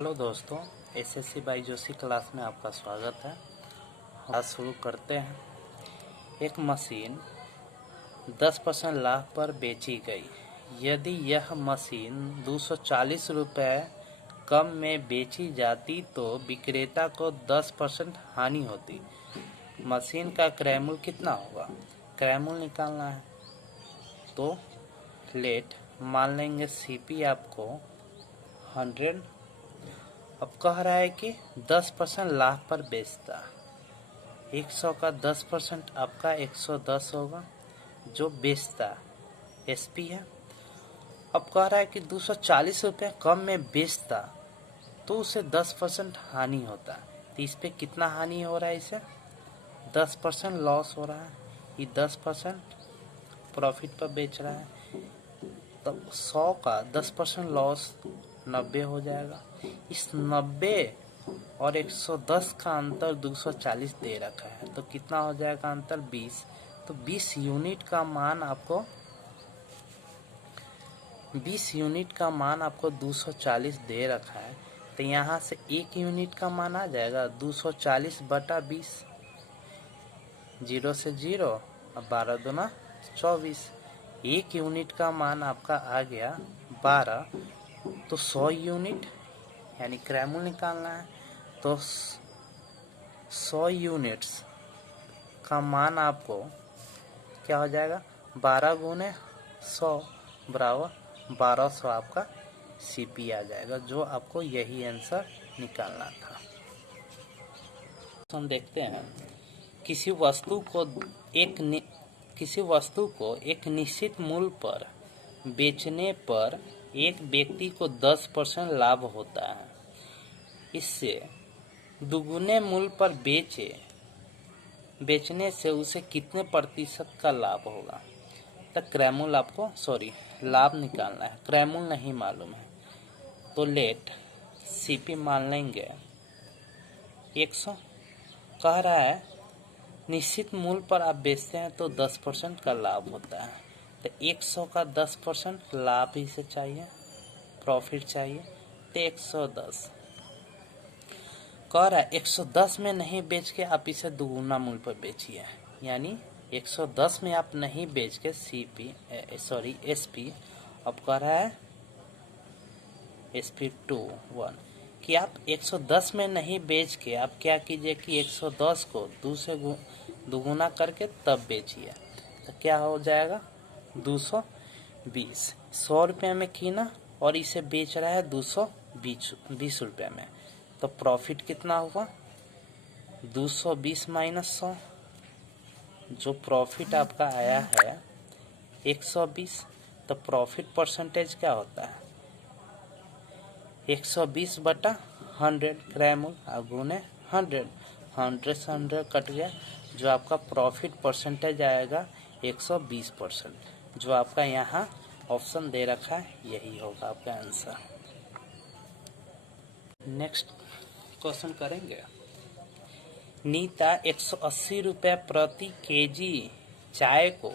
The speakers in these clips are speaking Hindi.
हेलो दोस्तों, एसएससी बाई जोशी क्लास में आपका स्वागत है। आज शुरू करते हैं। एक मशीन 10% लाभ पर बेची गई। यदि यह मशीन 240 रुपये कम में बेची जाती तो विक्रेता को 10% हानि होती। मशीन का क्रय मूल्य कितना होगा? क्रय मूल्य निकालना है तो लेट मान लेंगे सीपी आपको 100। अब कह रहा है कि 10% लाभ पर बेचता। 100 का 10% आपका 110 होगा जो बेचता एसपी है। अब कह रहा है कि 240 रुपये कम में बेचता तो उसे 10% हानि होता। तो इस पे कितना हानि हो रहा है? इसे 10% लॉस हो रहा है। ये 10% प्रॉफिट पर बेच रहा है। तो 100 का 10% लॉस 90 हो जाएगा। इस 90 और 110 का अंतर 240 दे रखा है तो कितना हो जाएगा अंतर? 20। तो 20 यूनिट का मान आपको 240 दे रखा है। तो यहाँ से 1 यूनिट का मान आ जाएगा 240 बटा 20। 0 से 0 अब 12 दूना 24। 1 यूनिट का मान आपका आ गया 12। तो 100 यूनिट यानी क्रय मूल्य निकालना है तो 100 यूनिट्स का मान आपको क्या हो जाएगा? 12 गुने 100 बराबर 1200 आपका सीपी आ जाएगा, जो आपको यही आंसर निकालना था। हम देखते हैं किसी वस्तु को एक निश्चित मूल्य पर बेचने पर एक व्यक्ति को 10% लाभ होता है। इससे दुगुने मूल्य पर बेचने से उसे कितने प्रतिशत का लाभ होगा? तो क्रय मूल्य आपको लाभ निकालना है, क्रय मूल्य नहीं मालूम है तो लेट सीपी मान लेंगे 100। कह रहा है निश्चित मूल्य पर आप बेचते हैं तो 10% का लाभ होता है। तो 100 का 10% लाभ ही से चाहिए, प्रॉफिट चाहिए। तो 110 कह रहा है 110 में नहीं बेच के आप इसे दुगुना मूल्य पर बेचिए। यानी 110 में आप नहीं बेच के एसपी अब कह रहा है SP21 कि आप 110 में नहीं बेच के आप क्या कीजिए कि 110 को 2 से दुगुना करके तब बेचिए। तो क्या हो जाएगा? 220। 100 रुपये में कीना और इसे बेच रहा है 220 रुपये में। तो प्रॉफिट कितना हुआ? 220 माइनस 100। जो प्रॉफिट आपका आया है 120। तो प्रॉफिट परसेंटेज क्या होता है? 120 बटा 100 क्रय मूल्य गुने 100। 100 से 100 कट गया, जो आपका प्रॉफिट परसेंटेज आएगा 120%। जो आपका यहाँ ऑप्शन दे रखा है यही होगा आपका आंसर। नेक्स्ट क्वेश्चन करेंगे। नीता 180 रुपये प्रति केजी चाय को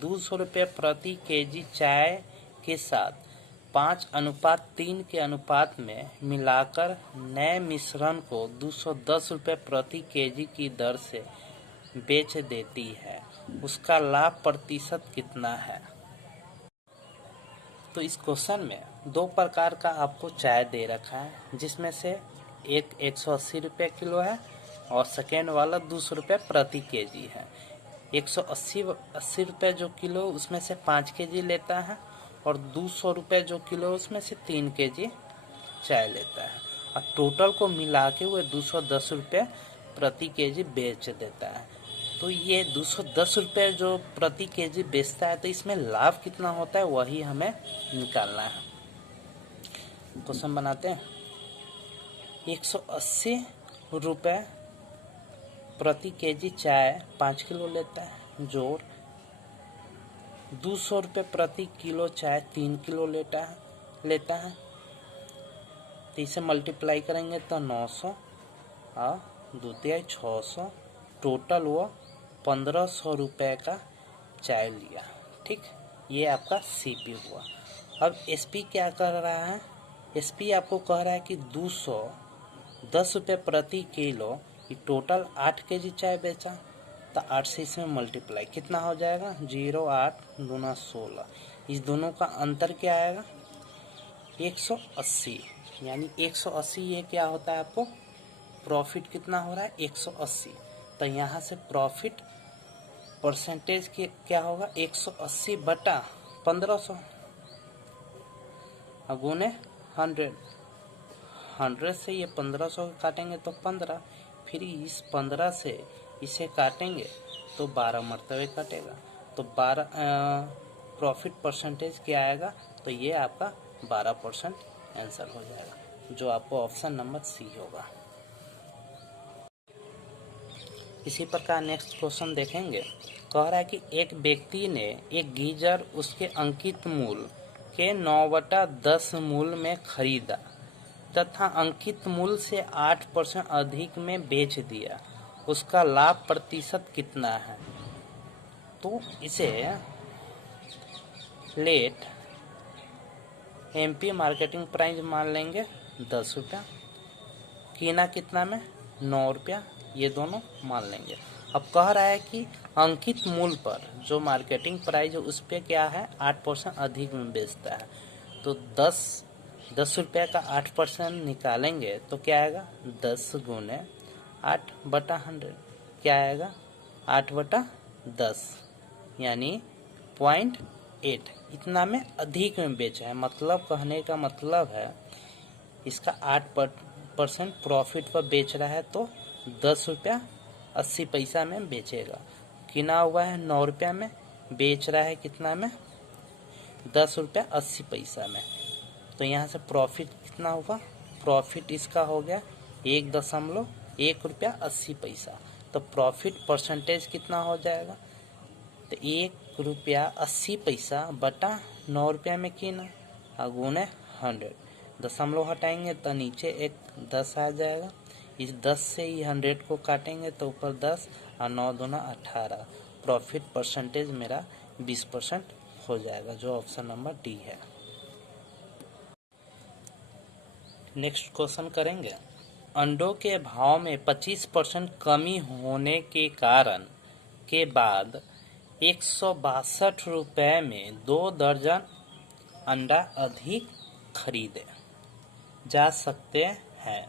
200 रुपये प्रति केजी चाय के साथ 5:3 के अनुपात में मिलाकर नए मिश्रण को 210 रुपये प्रति केजी की दर से बेच देती है। उसका लाभ प्रतिशत कितना है? तो इस क्वेश्चन में 2 प्रकार का आपको चाय दे रखा है, जिसमें से एक 180 रुपये किलो है और सेकेंड वाला 200 रुपये प्रति केजी है। 180 रुपये जो किलो उसमें से 5 केजी लेता है और 200 रुपये जो किलो उसमें से 3 केजी चाय लेता है और टोटल को मिला के वो 210 रुपये प्रति केजी बेच देता है। तो ये 210 रुपये जो प्रति केजी बेचता है तो इसमें लाभ कितना होता है वही हमें निकालना है। क्वेश्चन बनाते हैं। 180 रुपये प्रति केजी चाय 5 किलो लेता है, जोड़ 200 रुपये प्रति किलो चाय 3 किलो लेता है। तो इसे मल्टीप्लाई करेंगे तो 900 और 2 तिहाई 600, टोटल वो 1500 रुपये का चाय लिया। ठीक, ये आपका सीपी हुआ। अब एसपी क्या कर रहा है? एसपी आपको कह रहा है कि 210 रुपये प्रति किलो, ये टोटल 8 केजी चाय बेचा, तो 8 से इसमें मल्टीप्लाई कितना हो जाएगा, 0 8 दूना 16, इस दोनों का अंतर क्या आएगा, 180। यानी 180 ये क्या होता है आपको, प्रॉफिट कितना हो रहा है, 180। तो यहाँ से प्रॉफिट परसेंटेज क्या होगा, 180 बटा 1500 गुने 100 से ये 1500 काटेंगे तो 15, फिर इस 15 से इसे काटेंगे तो 12 मरतबे काटेगा, तो 12 प्रॉफिट परसेंटेज क्या आएगा, तो ये आपका 12% आंसर हो जाएगा, जो आपको ऑप्शन नंबर सी होगा। इसी प्रकार नेक्स्ट क्वेश्चन देखेंगे। कह रहा है कि एक व्यक्ति ने एक गीजर उसके अंकित मूल्य के 9/10 मूल्य में खरीदा तथा अंकित मूल्य से 8% अधिक में बेच दिया, उसका लाभ प्रतिशत कितना है। तो इसे लेट एमपी मार्केटिंग प्राइस मान लेंगे 10 रुपया, कीना कितना में 9 रुपया, ये दोनों मान लेंगे। अब कह रहा है कि अंकित मूल्य पर जो मार्केटिंग प्राइस है उस पर क्या है, 8% अधिक में बेचता है, तो 10 रुपये का 8% निकालेंगे तो क्या आएगा, 10 गुने 8 बटा 100, क्या आएगा 8/10, यानी 0.8, इतना में अधिक में बेचा है। मतलब कहने का मतलब है इसका 8% प्रॉफिट पर बेच रहा है, तो 10 रुपया 80 पैसा में बेचेगा। किना हुआ है 9 रुपया में, बेच रहा है कितना में, 10 रुपया 80 पैसा में, तो यहाँ से प्रॉफिट कितना होगा, प्रॉफिट इसका हो गया 1.1 रुपया 80 पैसा, तो प्रॉफिट परसेंटेज कितना हो जाएगा, तो 1 रुपया 80 पैसा बटा 9 रुपया में कीना गुने 100, दशमलव हटाएंगे तो नीचे एक 10 आ जाएगा, इस 10 से ही 100 को काटेंगे तो ऊपर 10 और 9 दूना 18, प्रॉफिट परसेंटेज मेरा 20% हो जाएगा, जो ऑप्शन नंबर डी है। नेक्स्ट क्वेश्चन करेंगे। अंडों के भाव में 25% कमी होने के कारण के बाद 162 रुपये में 2 दर्जन अंडा अधिक खरीदे जा सकते हैं,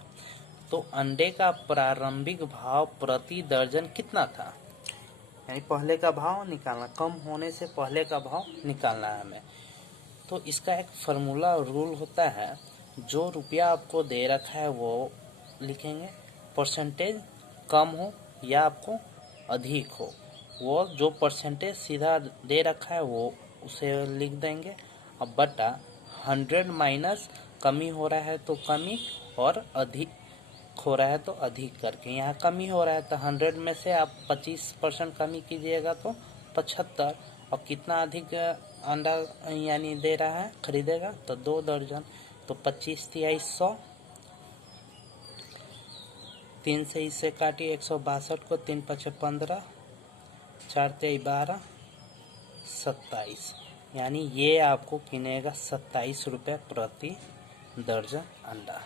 तो अंडे का प्रारंभिक भाव प्रति दर्जन कितना था। यानी पहले का भाव निकालना, कम होने से पहले का भाव निकालना है हमें। तो इसका एक फार्मूला रूल होता है, जो रुपया आपको दे रखा है वो लिखेंगे, परसेंटेज कम हो या आपको अधिक हो, वो जो परसेंटेज सीधा दे रखा है वो उसे लिख देंगे। अब बटा 100 माइनस कमी हो रहा है तो कमी, और अधिक हो रहा है तो अधिक करके, यहाँ कमी हो रहा है तो 100 में से आप 25% कमी कीजिएगा तो 75, और कितना अधिक अंडा यानी दे रहा है खरीदेगा, तो 2 दर्जन, तो 25 तिहाई 100, 3 से इससे काटिए 162 को, 3 पचे 15, 4 तिहाई 12, 27, यानी ये आपको किनेगा 27 रुपये प्रति दर्जन अंडा।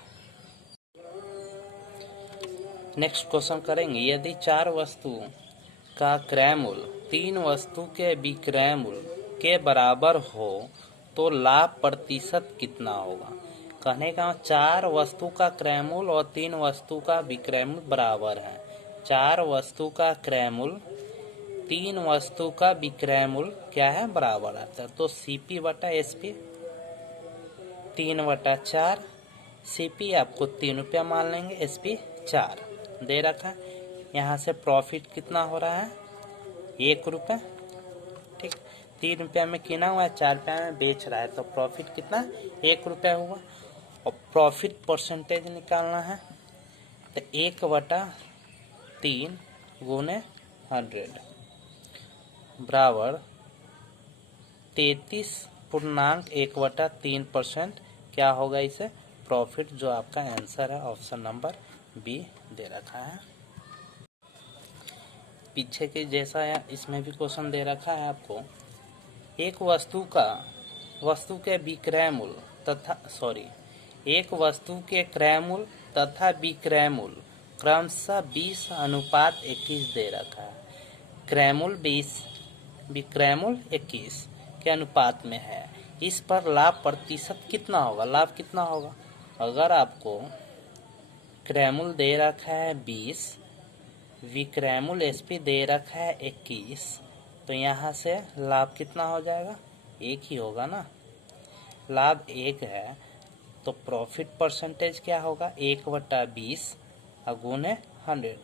नेक्स्ट क्वेश्चन करेंगे। यदि 4 वस्तु का क्रय मूल्य 3 वस्तु के विक्रय मूल्य के बराबर हो तो लाभ प्रतिशत कितना होगा। कहने का 4 वस्तु का क्रय मूल्य और 3 वस्तु का विक्रय मूल्य बराबर है। 4 वस्तु का क्रय मूल्य 3 वस्तु का विक्रय मूल्य क्या है, बराबर आता है, तो सीपी बटा एसपी 3/4, सीपी आपको 3 रुपया मान लेंगे, एसपी 4 दे रखा है। यहाँ से प्रॉफिट कितना हो रहा है, 1 रुपया, ठीक, 3 रुपया में किना हुआ है, 4 रुपया में बेच रहा है, तो प्रॉफिट कितना 1 रुपया हुआ। और प्रॉफिट परसेंटेज निकालना है, तो 1/3 गुने 100 बराबर 33.1/3% क्या होगा, इसे प्रॉफिट, जो आपका आंसर है ऑप्शन नंबर बी दे रखा है। पीछे के जैसा है इसमें भी क्वेश्चन दे रखा है आपको। एक वस्तु के विक्रय मूल्य तथा एक वस्तु के क्रय मूल्य तथा विक्रय मूल्य क्रमशः 20:21 दे रखा है। क्रय मूल्य 20, विक्रय मूल्य 21 के अनुपात में है। इस पर लाभ प्रतिशत कितना होगा? लाभ कितना होगा? अगर आपको क्रय मूल्य दे रखा है 20, विक्रय मूल्य एसपी दे रखा है 21, तो यहाँ से लाभ कितना हो जाएगा? 1 ही होगा ना। लाभ 1 है तो प्रॉफिट परसेंटेज क्या होगा? 1/20 गुणे 100,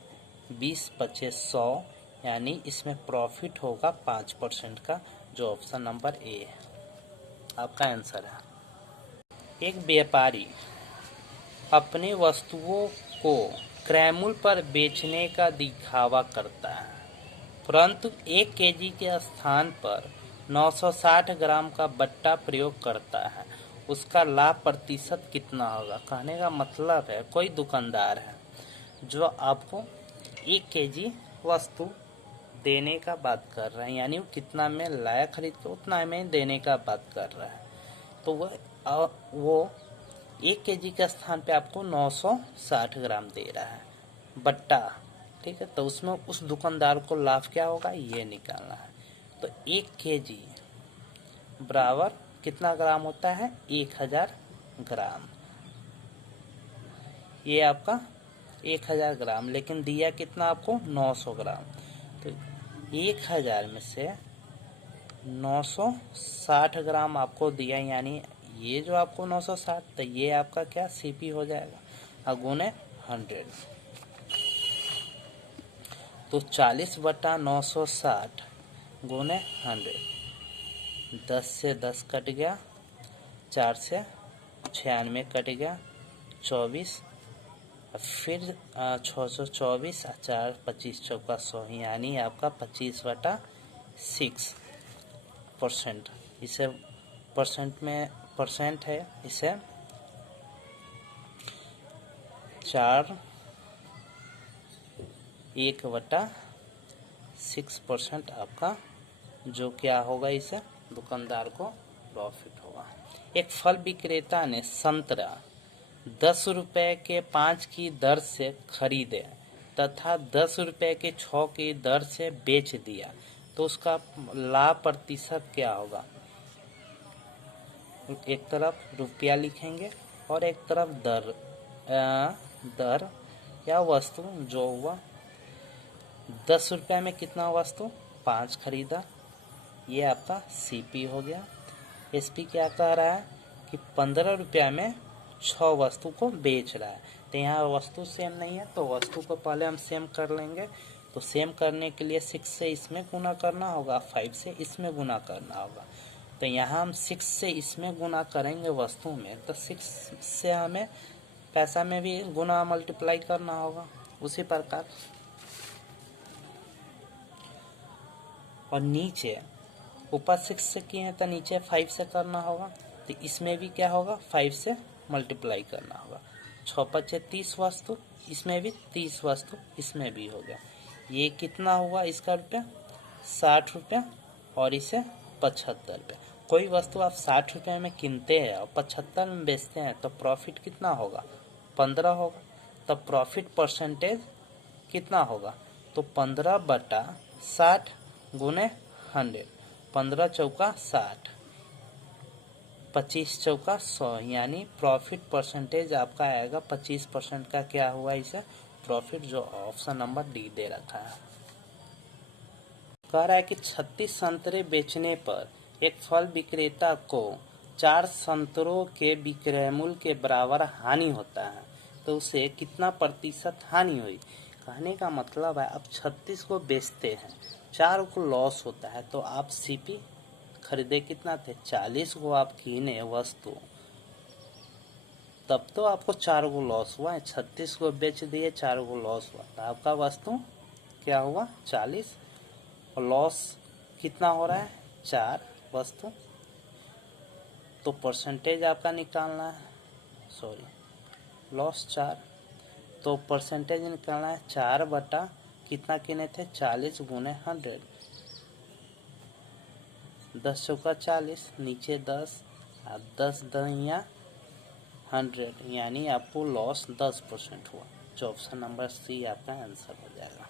20 × 100, यानी इसमें प्रॉफिट होगा 5% का, जो ऑप्शन नंबर ए है आपका आंसर है। एक व्यापारी अपने वस्तुओं को क्रय मूल्य पर बेचने का दिखावा करता है, परंतु 1 केजी के स्थान पर 960 ग्राम का बट्टा प्रयोग करता है। उसका लाभ प्रतिशत कितना होगा? कहने का मतलब है कोई दुकानदार है जो आपको 1 केजी वस्तु देने का बात कर रहा है, यानी वो कितना में लाया खरीद के उतना में देने का बात कर रहा है। तो वो 1 केजी के स्थान पे आपको 960 ग्राम दे रहा है बट्टा, ठीक है। तो उसमें उस दुकानदार को लाभ क्या होगा ये निकालना है। तो 1 केजी बराबर कितना ग्राम होता है? 1000 ग्राम। ये आपका 1000 ग्राम, लेकिन दिया कितना आपको? 900 ग्राम। तो 1000 में से 960 ग्राम आपको दिया, यानी ये जो आपको 960, तो ये आपका क्या सीपी हो जाएगा गुणे 100। तो 40/960 गुणे 100, 10 से 10 कट गया, 4 से 96 कट गया, 24, फिर 624, 4 25 चौका 100, यानी आपका 25/6%। इसे परसेंट में परसेंट है, इसे 4 1/6% आपका जो क्या होगा, इसे दुकानदार को प्रॉफिट होगा। एक फल विक्रेता ने संतरा 10 रुपए के 5 की दर से खरीदे तथा 10 रुपए के 6 की दर से बेच दिया, तो उसका लाभ प्रतिशत क्या होगा? एक तरफ रुपया लिखेंगे और एक तरफ दर या वस्तु जो हुआ। 10 रुपया में कितना वस्तु? 5 खरीदा, ये आपका सीपी हो गया। एसपी क्या कह रहा है कि 15 रुपया में 6 वस्तु को बेच रहा है। तो यहाँ वस्तु सेम नहीं है, तो वस्तु को पहले हम सेम कर लेंगे। तो सेम करने के लिए 6 से इसमें गुना करना होगा, 5 से इसमें गुना करना होगा। तो यहाँ हम 6 से इसमें गुना करेंगे वस्तु में, तो 6 से हमें पैसा में भी गुना मल्टीप्लाई करना होगा उसी प्रकार। और नीचे ऊपर 6 से किए हैं तो नीचे 5 से करना होगा, तो इसमें भी क्या होगा? 5 से मल्टीप्लाई करना होगा। 6 × 5 = 30 वस्तु, इसमें भी 30 वस्तु, इसमें भी हो गया। ये कितना हुआ इसका रुपया? 60 रुपया, और इसे 75 रुपये। कोई वस्तु आप 60 रुपये में किनते हैं और 75 में बेचते हैं, तो प्रॉफिट कितना होगा? 15 होगा। तब प्रॉफिट परसेंटेज कितना होगा? तो 15/60 गुणे 100, 15 चौका 60, 25 चौका 100, यानी प्रॉफिट परसेंटेज आपका आएगा 25% का। क्या हुआ इसे? प्रॉफिट, जो ऑप्शन नंबर डी दे रखा है। कह रहा है कि 36 संतरे बेचने पर एक फल विक्रेता को 4 संतरों के विक्रय मूल्य के बराबर हानि होता है, तो उसे कितना प्रतिशत हानि हुई? कहने का मतलब है अब 36 को बेचते हैं, 4 को लॉस होता है, तो आप सीपी खरीदे कितना थे? 40 को आप किने वस्तु, तब तो आपको 4 को लॉस हुआ है। 36 को बेच दिए, 4 को लॉस हुआ, तो आपका वस्तु क्या हुआ? 40, और लॉस कितना हो रहा है? 4 वस्तु। तो परसेंटेज आपका निकालना है, लॉस 4, तो परसेंटेज निकालना है 4 बटा कितना किने थे? 40 गुने 100, 10 चौका 40, नीचे 10, 10 दहिया 100, यानी आपको लॉस 10% हुआ। जो ऑप्शन नंबर सी आपका आंसर हो जाएगा।